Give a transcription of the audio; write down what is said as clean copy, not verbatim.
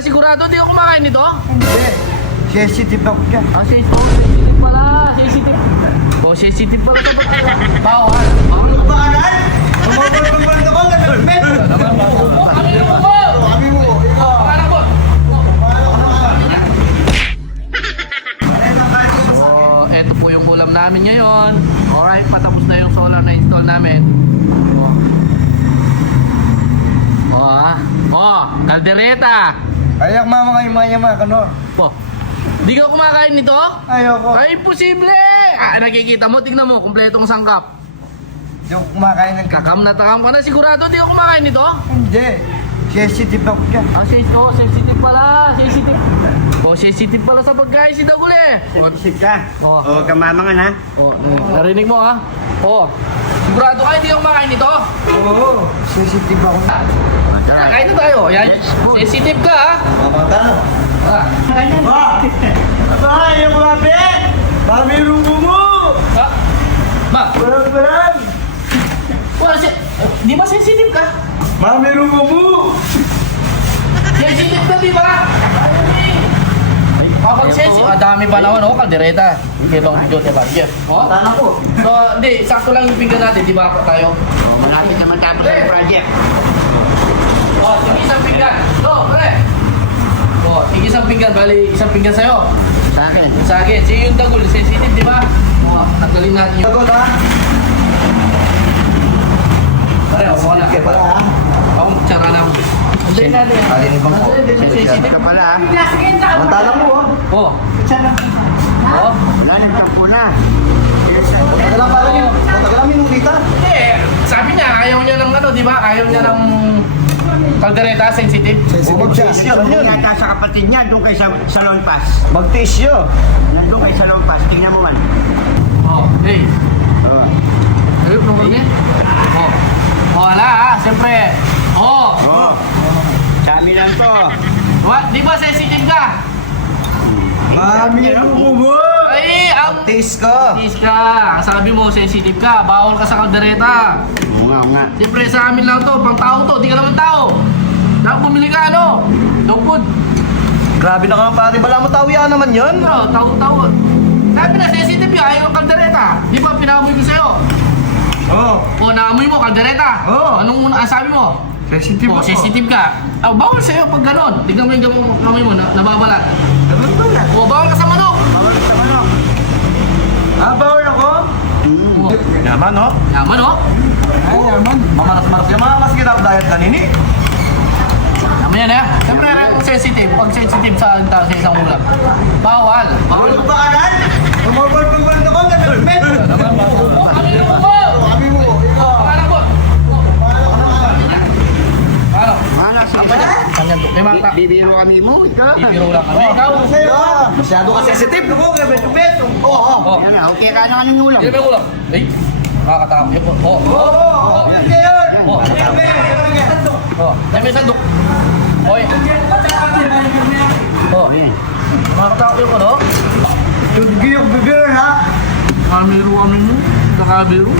Sigurado di ako kumakain nito? Hindi. Sensitive ako dyan. Sensitive pala. Sensitive. Sensitive pala sa pagkain. Bawal. Ano ba kanan? Tumabal-tumabal ako. Nag-helmet. Kami mo! Kami mo. Ikaw. Pangalan ko! So, eto po yung ulam namin ngayon. Alright, patapos na yung solar na install namin. Kaldereta! Ayak mama kayo maya-maya ka no? Di ka kumakain nito? Ayoko. Ay, imposible! Nakikita mo, tignan mo, kumpletong sangkap. Hindi ako kumakain ng Kakam na takam ka na, sigurado di ka kumakain nito? Hindi. Sensitive ako dyan. Sensitive pala, sensitive. Sensitive pala sa pagkain si Dagule. Sensitive ka? Oo, kamamangan ha? Narinig mo ha? Sigurado ka hindi ka kumakain nito? Oo. Sensitive ako. Kain na tayo, yan. Sensitive ka ha? Mamata na. Ba! Ba! Yung babi! Babi rumo mo! Ma, Barang-barang! di ba sensitive ka? Babi rumo mo! Sensitive ka, di ba? Kapag sensitive, dami pa naman, kaldereta. Ibang video, diba? Tana ko. So, hindi, sakto lang yung pinggan natin, di ba tayo? Malapit naman tapos ang project. Sige isang pinggan. Pre! Sige isang pinggan, bali isang pinggan sa'yo. Sa akin. Sa akin, sige yung Dagul, sensitive, di ba? Tanggalin natin yung... Pagod ha? Pare, ako na. Akong tsara lang. Andayin natin. Kaliniban ko. Sensitive ka pala ha? Mantala mo Oh. Wala nang tampo na. Matagal pala yun. Matagal minutita. Hindi, sabi niya, ayaw niya ng ano, di ba? Ayaw niya ng kaldereta, sensitive. Mag-tissue. Yata sa kapatid niya, doon kay sa Salon Pass. Mag-tissue. Nandun kay Salon Pass, tingnan mo man. Hey. Oh. Ayun, nung niya. Wala ha, siyempre. Oo. Sa amin lang to. Di ba sensitive ka? Mami mo. Ay, ang... Taste ko. Tis ka. Sabi mo, sensitive ka. Bawal ka sa kaldereta. Oo nga. Siyempre, sa amin lang to. Pang tao to. Di ka naman tao. Dapat bumili ka, ano? Dog food. Grabe na ka pare. Bala mo tawian naman yun. Ano, tao. Sabi na, sensitive ka. Ayaw ang kaldereta. Di ba, pinamoy ko sa'yo? Oo. Naamoy mo, kaldereta. Oo. Anong sabi mo? Sensitive ako. Sensitive ka. Bawal sa'yo pag ganon. Tignan mo yung kamay mo, nababalat. Ganun ba na? Bawal ka sa manok. Bawal sa manok. Bawal ako? Yaman no? Yaman, oh. Ay, yaman. Mamanas-manas yung mga mas ginap diet kanini. Yaman yan, eh. Siyempre, sensitive. Pag sensitive sa isang ulam. Bawal. Ano ba kanan? Tumabal-tumabal ako. Nag-helmet. Kami mo! Kami mo. Ikaw. Pangalan ko! Ano? Malas. Kanyan to. May mga Bibiro kami mo. Ikaw. bibiro lang kami. Ikaw? Masyado ka sensitive. Ako, helmet. Oo. Oh. Yan na, okay ka na kanong ulam. Hindi may ulam. Ay, nakakatakam. Oo. Hindi yun. May sandok. Oy. Nakakatakam yung ano? Tudgiyok bibir ha. Kamiro kami mo. Nakabiro.